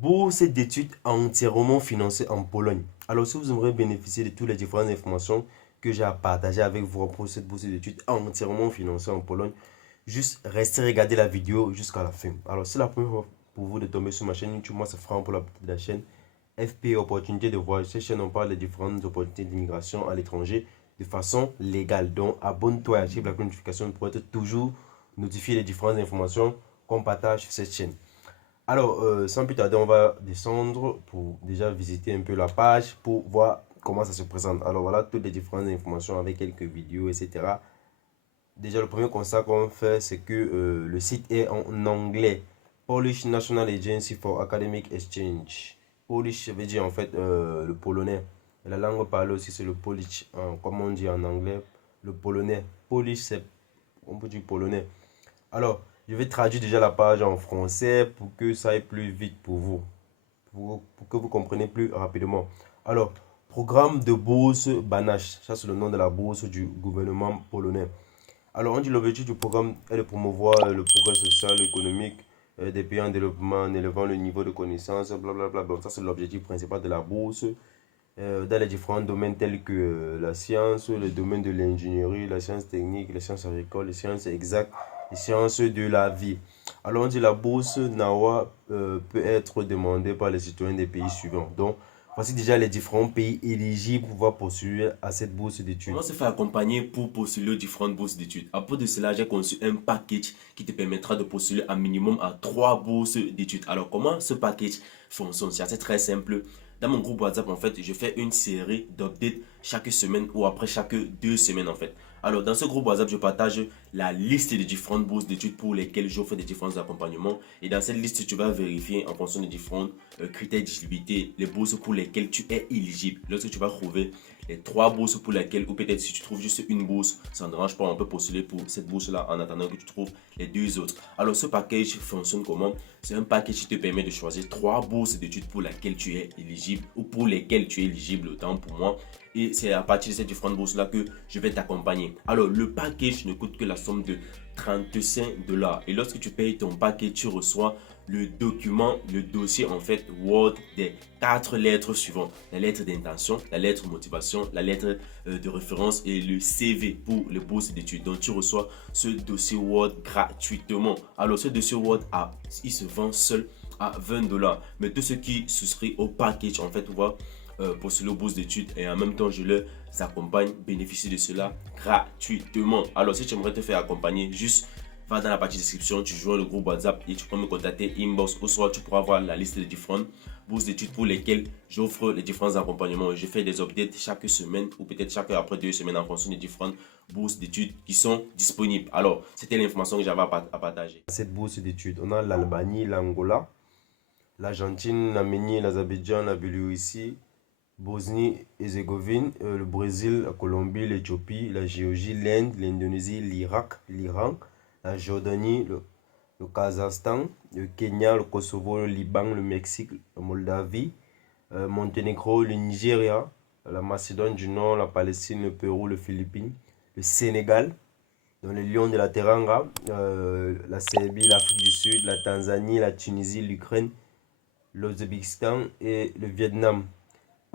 Bourse d'études entièrement financée en Pologne. Alors, si vous aimeriez bénéficier de toutes les différentes informations que j'ai à partager avec vous pour cette bourse d'études entièrement financée en Pologne, juste restez regarder la vidéo jusqu'à la fin. Alors, c'est la première fois pour vous de tomber sur ma chaîne YouTube. Moi, c'est Franck pour la chaîne FP Opportunité de Voyage. Cette chaîne, on parle des différentes opportunités d'immigration à l'étranger de façon légale. Donc, abonne-toi et active la notification pour être toujours notifié des différentes informations qu'on partage sur cette chaîne. Alors, sans plus tarder, on va descendre pour déjà visiter un peu la page pour voir comment ça se présente. Alors voilà toutes les différentes informations avec quelques vidéos, etc. Déjà, le premier constat qu'on fait, c'est que le site est en anglais. Polish National Agency for Academic Exchange. Polish, ça veut dire en fait le polonais. Et la langue parlée aussi, c'est le Polish, comme on dit en anglais, le polonais. Polish, c'est, on peut dire polonais. Alors, je vais traduire déjà la page en français pour que ça aille plus vite pour vous, pour que vous compreniez plus rapidement. Alors, programme de bourse Banash, ça c'est le nom de la bourse du gouvernement polonais. Alors, on dit l'objectif du programme est de promouvoir le progrès social, économique des pays en développement en élevant le niveau de connaissance, blablabla. Bon, ça c'est l'objectif principal de la bourse dans les différents domaines tels que la science, le domaine de l'ingénierie, la science technique, les sciences agricoles, les sciences exactes, les sciences de la vie. Alors on dit la bourse NAWA peut être demandée par les citoyens des pays suivants. Donc, voici déjà les différents pays éligibles pour pouvoir postuler à cette bourse d'études. Comment se faire accompagner pour postuler aux différentes bourses d'études? À propos de cela, j'ai conçu un package qui te permettra de postuler un minimum à 3 bourses d'études. Alors, comment ce package fonctionne? C'est assez très simple. Dans mon groupe WhatsApp, en fait, je fais une série d'updates chaque semaine ou après chaque 2 semaines, en fait. Alors, dans ce groupe WhatsApp, je partage la liste des différentes bourses d'études pour lesquelles j'offre des différents accompagnements. Et dans cette liste, tu vas vérifier en fonction des différents critères d'éligibilité les bourses pour lesquelles tu es éligible. Lorsque tu vas trouver les 3 bourses pour lesquelles, ou peut-être si tu trouves juste une bourse, ça ne dérange pas, on peut postuler pour cette bourse-là en attendant que tu trouves les 2 autres. Alors, ce package fonctionne comment? C'est un package qui te permet de choisir 3 bourses d'études pour lesquelles tu es éligible ou pour lesquelles tu es éligible, autant pour moi. Et c'est à partir de ces différentes bourses-là que je vais t'accompagner. Alors, le package ne coûte que la somme de 35 dollars. Et lorsque tu payes ton package, tu reçois le document, le dossier en fait Word des 4 lettres suivantes. La lettre d'intention, la lettre motivation, la lettre de référence et le CV pour les bourses d'études. Donc tu reçois ce dossier Word gratuitement. Alors ce dossier Word, il se vend seul à 20 dollars. Mais tous ceux qui souscrivent au package en fait, vont postuler aux bourses d'études et en même temps je les accompagne, bénéficie de cela gratuitement. Alors si tu aimerais te faire accompagner, juste va dans la partie description, tu joins le groupe WhatsApp et tu peux me contacter inbox ou soit tu pourras voir la liste des différentes bourses d'études pour lesquelles j'offre les différents accompagnements. Je fais des updates chaque semaine ou peut-être chaque après 2 semaines en fonction des différentes bourses d'études qui sont disponibles. Alors, c'était l'information que j'avais à partager. Cette bourse d'études, on a l'Albanie, l'Angola, l'Argentine, l'Arménie, l'Azerbaïdjan, la Biélorussie, Bosnie-Herzégovine, le Brésil, la Colombie, l'Éthiopie, la Géorgie, l'Inde, l'Indonésie, l'Irak, l'Iran, la Jordanie, le Kazakhstan, le Kenya, le Kosovo, le Liban, le Mexique, la Moldavie, Monténégro, le Nigeria, la Macédoine du Nord, la Palestine, le Pérou, le Philippines, le Sénégal, dans le Lion de la Teranga, la Serbie, l'Afrique du Sud, la Tanzanie, la Tunisie, l'Ukraine, l'Ouzbékistan et le Vietnam.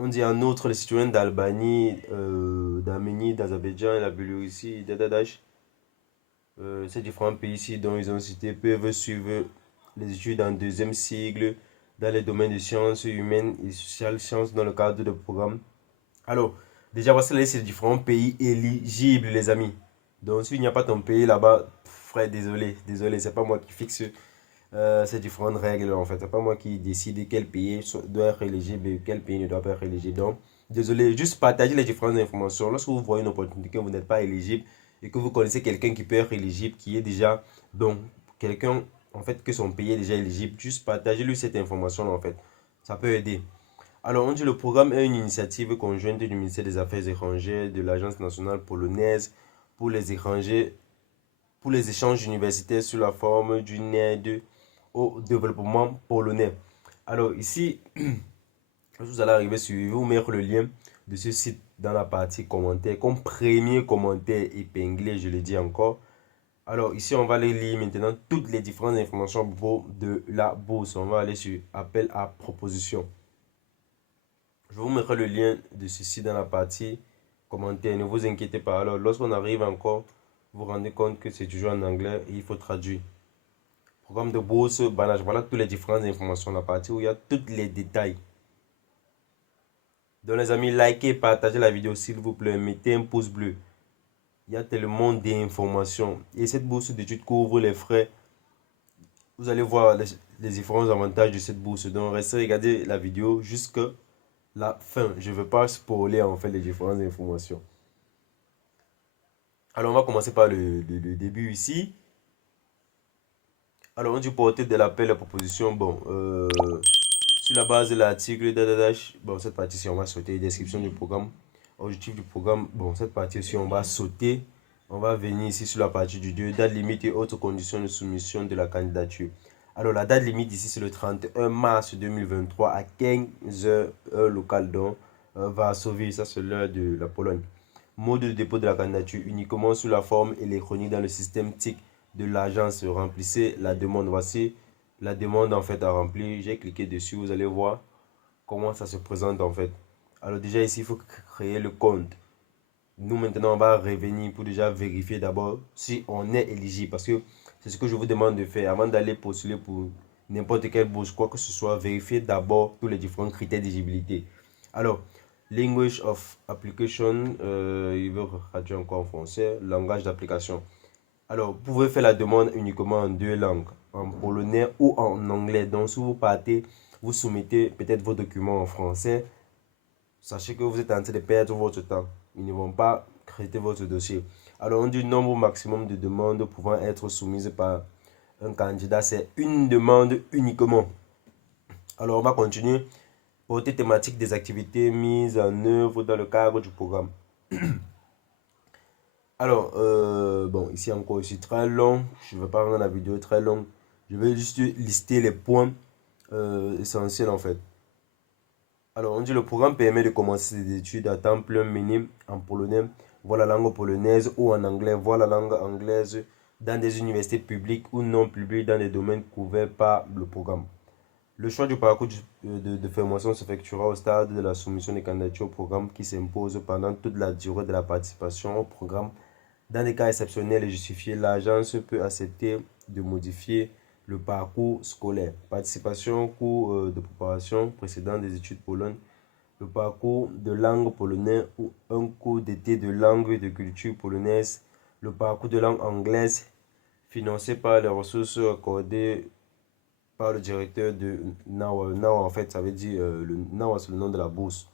On dit en outre les citoyens d'Albanie, d'Arménie, d'Azerbaïdjan, la Biélorussie, d'Adadash. Ces différents pays ici dont ils ont cité peuvent suivre les études en deuxième cycle dans les domaines de sciences humaines et sociales, sciences dans le cadre de programmes. Alors, déjà voici la liste des différents pays éligibles, les amis. Donc, s'il n'y a pas ton pays là-bas, frère, désolé, c'est pas moi qui fixe ces différentes règles en fait. C'est pas moi qui décide quel pays doit être éligible et quel pays ne doit pas être éligible. Donc, désolé, juste partager les différentes informations. Lorsque vous voyez une opportunité que vous n'êtes pas éligible et que vous connaissez quelqu'un qui peut être éligible, qui est déjà, donc, quelqu'un en fait que son pays est déjà éligible, juste partagez-lui cette information en fait. Ça peut aider. Alors, on dit le programme est une initiative conjointe du ministère des Affaires étrangères, de l'Agence nationale polonaise pour les étrangers, pour les échanges universitaires sous la forme d'une aide au développement polonais. Alors ici, vous allez arriver sur, je vais vous mettre le lien de ce site dans la partie commentaires, comme premier commentaire épinglé, je le dis encore. Alors ici, on va aller lire maintenant toutes les différentes informations de la bourse. On va aller sur appel à proposition. Je vous mettrai le lien de ceci dans la partie commentaire. Ne vous inquiétez pas. Alors, lorsqu'on arrive encore, vous vous rendez compte que c'est toujours en anglais et il faut traduire. Programme de bourse, banage. Voilà toutes les différentes informations. La partie où il y a tous les détails. Donc, les amis, likez, partagez la vidéo s'il vous plaît. Mettez un pouce bleu. Il y a tellement d'informations. Et cette bourse d'études couvre les frais. Vous allez voir les différents avantages de cette bourse. Donc, restez regarder la vidéo jusqu'à la fin. Je ne veux pas spoiler en fait les différentes informations. Alors, on va commencer par le début ici. Alors, on dit porter de l'appel à proposition. Bon, sur la base de l'article, bon, cette partie-ci, on va sauter. Description du programme. Objectif du programme. Bon, cette partie-ci, on va sauter. On va venir ici sur la partie du 2. Date limite et autres conditions de soumission de la candidature. Alors, la date limite ici, c'est le 31 mars 2023 à 15 heures locale. Donc, Varsovie, ça c'est l'heure de la Pologne. Mode de dépôt de la candidature uniquement sous la forme électronique dans le système TIC de l'agence. Remplissez la demande. Voici la demande en fait à remplir. J'ai cliqué dessus. Vous allez voir comment ça se présente en fait. Alors déjà ici, il faut créer le compte. Nous maintenant, on va revenir pour déjà vérifier d'abord si on est éligible. Parce que c'est ce que je vous demande de faire avant d'aller postuler pour n'importe quelle bourse, quoi que ce soit. Vérifiez d'abord tous les différents critères d'éligibilité. Alors, Language of Application, il veut traduire encore en français, langage d'application. Alors, vous pouvez faire la demande uniquement en deux langues, en polonais ou en anglais. Donc, si vous partez, vous soumettez peut-être vos documents en français. Sachez que vous êtes en train de perdre votre temps. Ils ne vont pas traiter votre dossier. Alors, on dit nombre maximum de demandes pouvant être soumises par un candidat, c'est une demande uniquement. Alors, on va continuer. Portée thématique des activités mises en œuvre dans le cadre du programme. Alors, bon, ici encore, ici très long. Je ne vais pas rendre la vidéo très longue. Je vais juste lister les points essentiels en fait. Alors, on dit le programme permet de commencer ses études à temps plein minime en polonais, voire la langue polonaise, ou en anglais, voire la langue anglaise, dans des universités publiques ou non publiques dans des domaines couverts par le programme. Le choix du parcours de formation s'effectuera au stade de la soumission des candidatures au programme qui s'impose pendant toute la durée de la participation au programme. Dans des cas exceptionnels et justifiés, l'agence peut accepter de modifier le parcours scolaire. Participation au cours de préparation précédent des études polonaises, le parcours de langue polonais ou un cours d'été de langue et de culture polonaise, le parcours de langue anglaise financé par les ressources accordées par le directeur de NAWA. NAWA, en fait, ça veut dire, NAWA, c'est le nom de la bourse.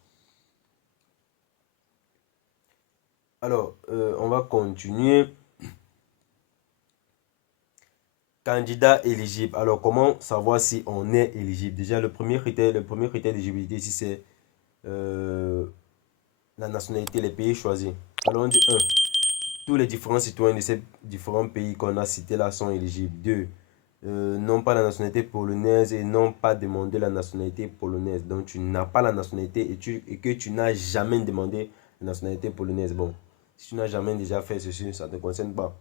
Alors, on va continuer. Candidat éligible. Alors, comment savoir si on est éligible? Déjà, le premier critère d'éligibilité ici, c'est la nationalité, les pays choisis. Alors, on dit 1. Tous les différents citoyens de ces différents pays qu'on a cités là sont éligibles. 2. N'ont pas la nationalité polonaise et n'ont pas demandé la nationalité polonaise. Donc, tu n'as pas la nationalité et que tu n'as jamais demandé la nationalité polonaise. Bon, si tu n'as jamais déjà fait ceci, ça ne te concerne pas.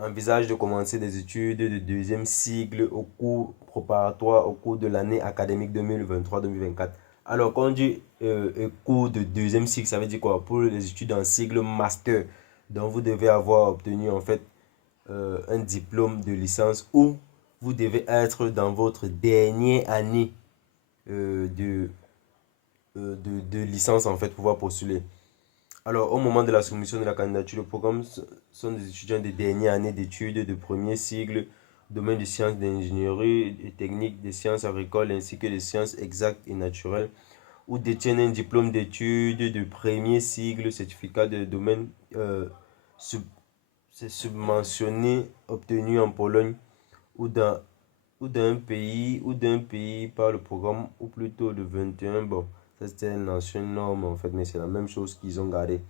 Envisage de commencer des études de deuxième cycle au cours préparatoire au cours de l'année académique 2023-2024. Alors, quand on dit cours de deuxième cycle, ça veut dire quoi? Pour les études en cycle master. Donc, vous devez avoir obtenu en fait un diplôme de licence ou vous devez être dans votre dernière année de licence en fait pour pouvoir postuler. Alors, au moment de la soumission de la candidature, le programme sont des étudiants de dernière année d'études de premier cycle, domaine de sciences d'ingénierie et techniques, des sciences agricoles ainsi que des sciences exactes et naturelles, ou détiennent un diplôme d'études de premier cycle, certificat de domaine subventionné obtenu en Pologne ou d'un pays par le programme, ou plutôt de 21. Bon, ça c'était une ancienne norme en fait, mais c'est la même chose qu'ils ont gardé.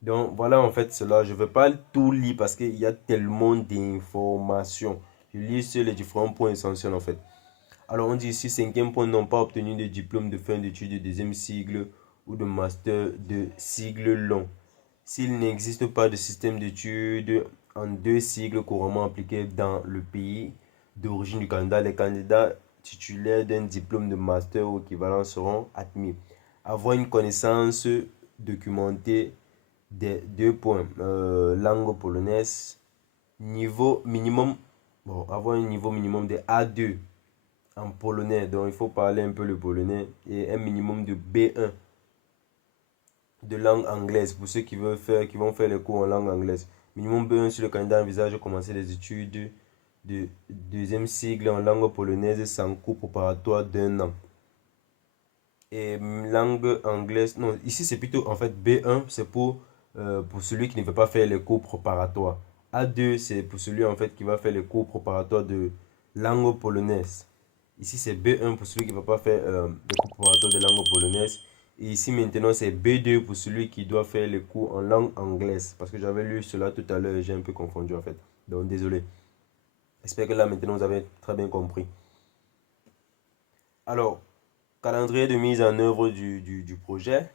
Donc voilà en fait cela. Je ne vais pas tout lire parce qu'il y a tellement d'informations. Je lis sur les différents points essentiels en fait. Alors on dit ici, cinquième point, n'ont pas obtenu de diplôme de fin d'études de deuxième cycle ou de master de cycle long. S'il n'existe pas de système d'études en 2 sigles couramment appliqués dans le pays d'origine du candidat. Les candidats titulaires d'un diplôme de master ou équivalent seront admis. Avoir une connaissance documentée des 2 points. Langue polonaise, niveau minimum, bon, avoir un niveau minimum de A2 en polonais, donc il faut parler un peu le polonais, et un minimum de B1 de langue anglaise pour ceux qui vont faire les cours en langue anglaise. Minimum B1 si le candidat envisage de commencer les études de deuxième cycle en langue polonaise sans cours préparatoire d'1 an. Et langue anglaise, non, ici c'est plutôt en fait B1, c'est pour celui qui ne veut pas faire les cours préparatoires. A2, c'est pour celui en fait qui va faire les cours préparatoires de langue polonaise. Ici c'est B1 pour celui qui ne va pas faire les cours préparatoires de langue polonaise. Et ici maintenant c'est B2 pour celui qui doit faire les cours en langue anglaise. Parce que j'avais lu cela tout à l'heure et j'ai un peu confondu en fait. Donc désolé. J'espère que là maintenant vous avez très bien compris. Alors, calendrier de mise en œuvre du projet,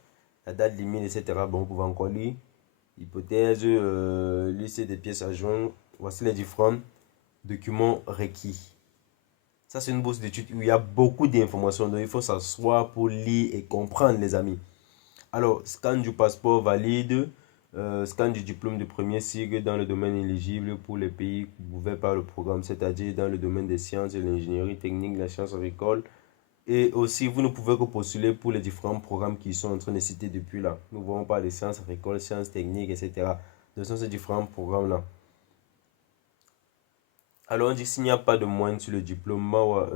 la date limite, etc. Bon, vous pouvez encore lire. Hypothèse, liste des pièces à joindre. Voici les différents documents requis. Ça, c'est une bourse d'études où il y a beaucoup d'informations. Donc, il faut s'asseoir pour lire et comprendre, les amis. Alors, scan du passeport valide. Scan du diplôme de premier cycle dans le domaine éligible pour les pays couverts par le programme, c'est-à-dire dans le domaine des sciences et l'ingénierie technique, la science agricole. Et aussi, vous ne pouvez que postuler pour les différents programmes qui sont en train de citer depuis là. Nous voyons pas les sciences agricoles, sciences techniques, etc. Ce sont ces différents programmes-là. Alors, on dit s'il n'y a pas de moyenne sur le diplôme, MAWA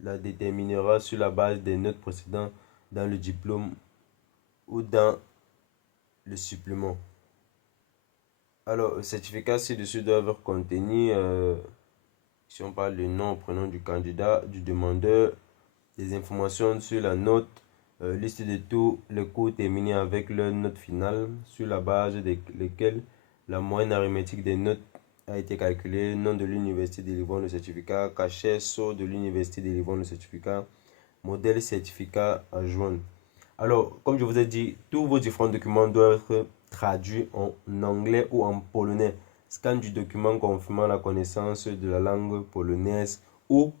la déterminera sur la base des notes précédentes dans le diplôme ou dans le supplément. Alors, le certificat ci-dessus doivent contenir, si on parle du nom, prénom du candidat, du demandeur, des informations sur la note, liste de tous les cours terminés avec leur note finale, sur la base de lesquelles la moyenne arithmétique des notes a été calculée, nom de l'université délivrant le certificat, cachet, sceau de l'université délivrant le certificat, modèle certificat à joindre. Alors, comme je vous ai dit, tous vos différents documents doivent être traduits en anglais ou en polonais. Scan du document confirmant la connaissance de la langue polonaise ou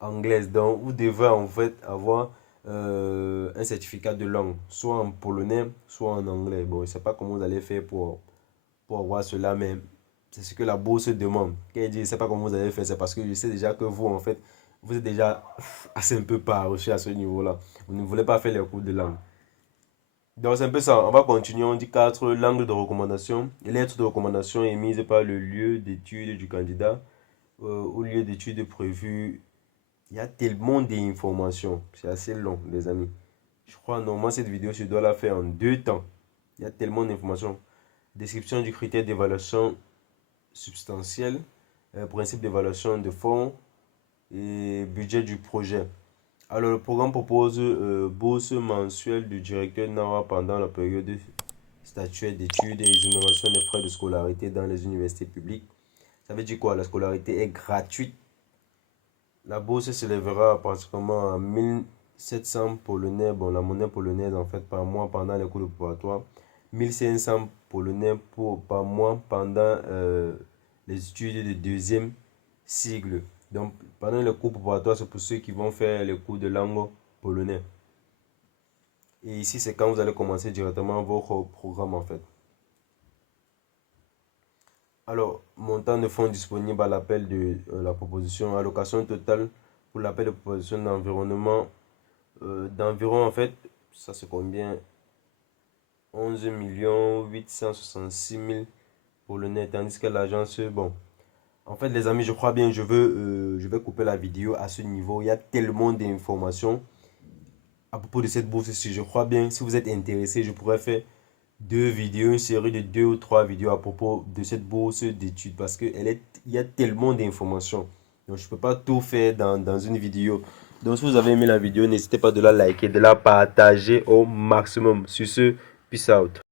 anglaise. Donc, vous devez en fait avoir un certificat de langue, soit en polonais, soit en anglais. Bon, je ne sais pas comment vous allez faire pour avoir cela, mais c'est ce que la bourse demande. Quand elle dit, je ne sais pas comment vous allez faire, c'est parce que je sais déjà que vous, en fait, vous êtes déjà assez un peu paresseux à ce niveau-là. Vous ne voulez pas faire les cours de langue. Donc c'est un peu ça. On va continuer. On dit 4 langues de recommandation. Lettre de recommandation émise par le lieu d'étude du candidat au lieu d'étude prévu. Il y a tellement d'informations. C'est assez long, les amis. Je crois normalement cette vidéo, je dois la faire en 2 temps. Il y a tellement d'informations. Description du critère d'évaluation substantielle, principe d'évaluation de fonds et budget du projet. Alors, le programme propose bourse mensuelle du directeur NAWA pendant la période statuaire d'études et exonération des frais de scolarité dans les universités publiques. Ça veut dire quoi? La scolarité est gratuite. La bourse s'élèvera pratiquement à 1700 polonais, bon, la monnaie polonaise en fait, par mois pendant les cours de préparatoire. 1500 polonais par mois pendant les études de deuxième cycle. Donc, pendant les cours préparatoires, c'est pour ceux qui vont faire les cours de langue polonais. Et ici, c'est quand vous allez commencer directement votre programme en fait. Alors, montant de fonds disponible à l'appel de la proposition, allocation totale pour l'appel de proposition d'environnement, d'environ en fait, ça c'est combien? 11 866 000 polonais, tandis que l'agence, bon, en fait, les amis, je crois bien, je vais couper la vidéo à ce niveau. Il y a tellement d'informations à propos de cette bourse-ci. Je crois bien, si vous êtes intéressé, je pourrais faire 2 vidéos, une série de 2 ou 3 vidéos à propos de cette bourse d'études. Parce qu'il y a tellement d'informations. Donc, je ne peux pas tout faire dans une vidéo. Donc, si vous avez aimé la vidéo, n'hésitez pas de la liker, de la partager au maximum. Sur ce, peace out.